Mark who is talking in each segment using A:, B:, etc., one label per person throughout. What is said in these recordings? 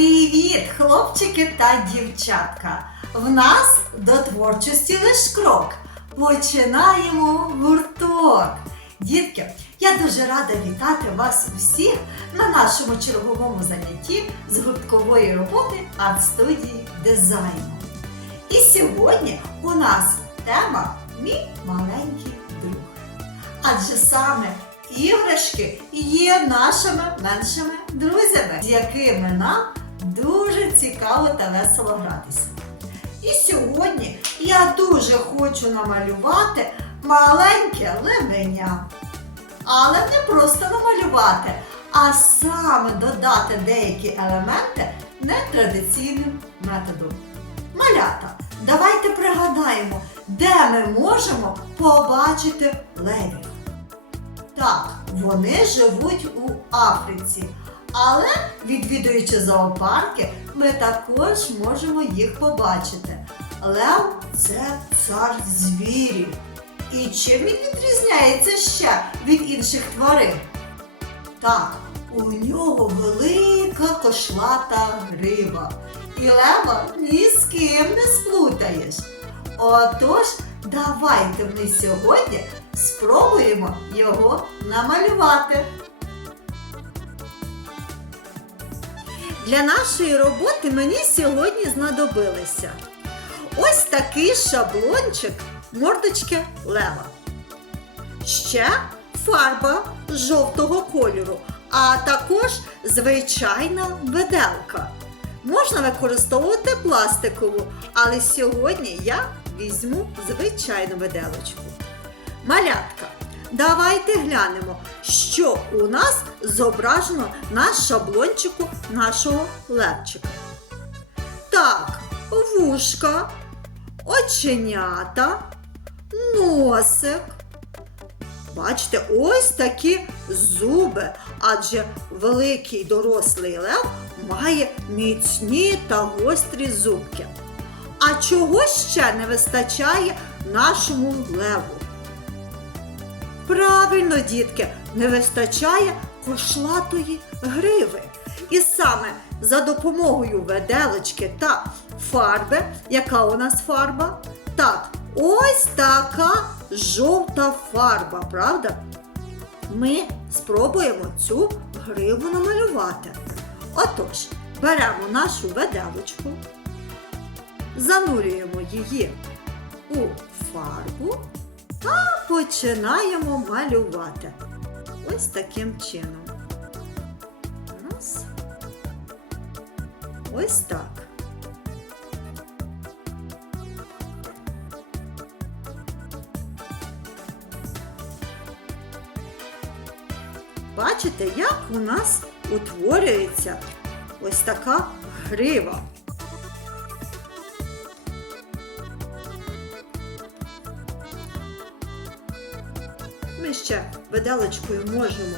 A: Привіт, хлопчики та дівчатка! В нас до творчості лиш крок. Починаємо гурток. Дітки, я дуже рада вітати вас усіх на нашому черговому занятті з гурткової роботи арт-студії дизайну. І сьогодні у нас тема Мій маленький друг. Адже саме іграшки є нашими меншими друзями, з якими нам дуже цікаво та весело гратися. І сьогодні я дуже хочу намалювати маленьке левеня. Але не просто намалювати, а саме додати деякі елементи нетрадиційним методом. Малята, давайте пригадаємо, де ми можемо побачити левів. Так, вони живуть у Африці. Але, відвідуючи зоопарки, ми також можемо їх побачити. Лев це цар звірів. І чим він відрізняється ще від інших тварин? Так, у нього велика кошлата грива. І лева ні з ким не сплутаєш. Отож, давайте ми сьогодні спробуємо його намалювати. Для нашої роботи мені сьогодні знадобилися ось такий шаблончик мордочки лева. Ще фарба жовтого кольору, а також звичайна виделка. Можна використовувати пластикову, але сьогодні я візьму звичайну виделочку. Малятка, давайте глянемо, що у нас зображено на шаблончику нашого левчика. Так, вушка, оченята, носик. Бачите, ось такі зуби, адже великий дорослий лев має міцні та гострі зубки. А чого ще не вистачає нашому леву? Правильно, дітки, не вистачає кошлатої гриви. І саме за допомогою веделочки та фарби, яка у нас фарба? Так, ось така жовта фарба, правда? Ми спробуємо цю гриву намалювати. Отож, беремо нашу веделочку, занурюємо її у фарбу та починаємо малювати. Ось таким чином. Раз. Ось так. Бачите, як у нас утворюється ось така грива. Ми ще виделочкою можемо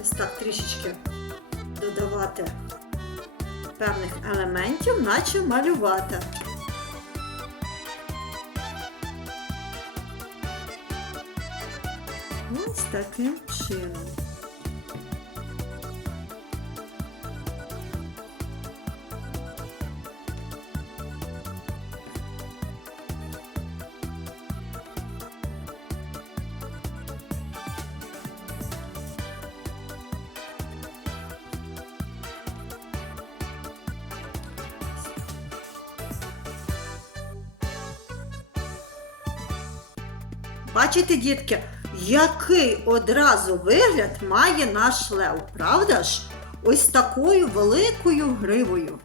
A: ось так трішечки додавати певних елементів, наче малювати. Ось таким чином. Бачите, дітки, який одразу вигляд має наш лев, правда ж? Ось такою великою гривою.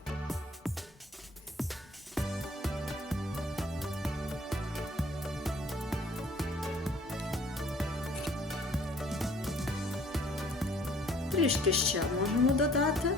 A: Трішки ще можемо додати.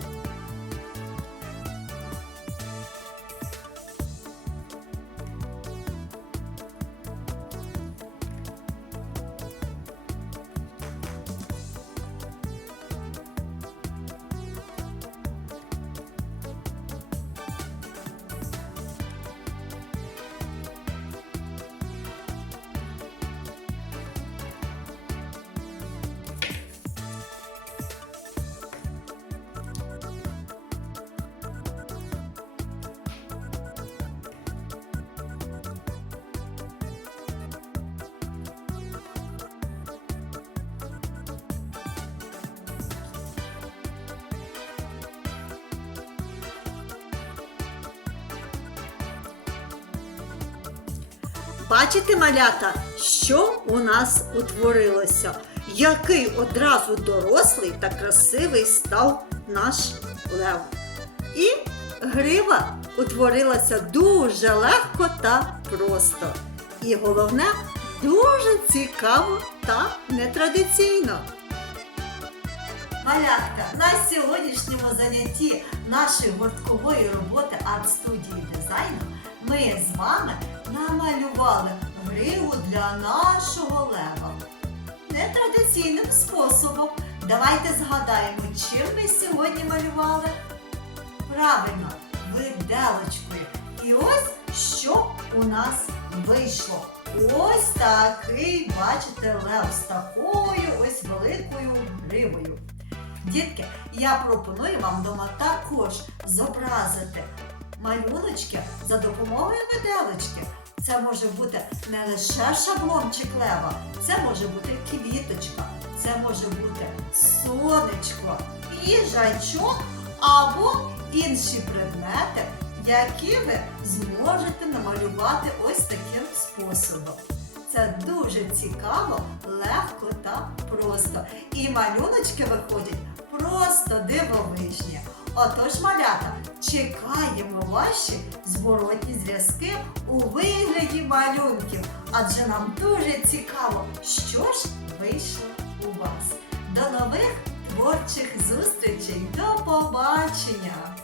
A: Бачите, малята, що у нас утворилося? Який одразу дорослий та красивий став наш лев. І грива утворилася дуже легко та просто. І головне, дуже цікаво та нетрадиційно. Малятка, на сьогоднішньому занятті нашої гурткової роботи арт-студії дизайну ми з вами намалювали гриву для нашого лева. Нетрадиційним способом. Давайте згадаємо, чим ми сьогодні малювали. Правильно, виделочкою. І ось що у нас вийшло. Ось такий, бачите, лев з такою ось великою гривою. Дітки, я пропоную вам вдома також зобразити малюночки за допомогою виделочки. Це може бути не лише шаблончик лева, це може бути квіточка, це може бути сонечко, їжачок або інші предмети, які ви зможете намалювати ось таким способом. Це дуже цікаво, легко та просто. І малюночки виходять просто дивовижні. Отож, малята, чекаємо ваші зворотні зв'язки у вигляді малюнків, адже нам дуже цікаво, що ж вийшло у вас. До нових творчих зустрічей. До побачення!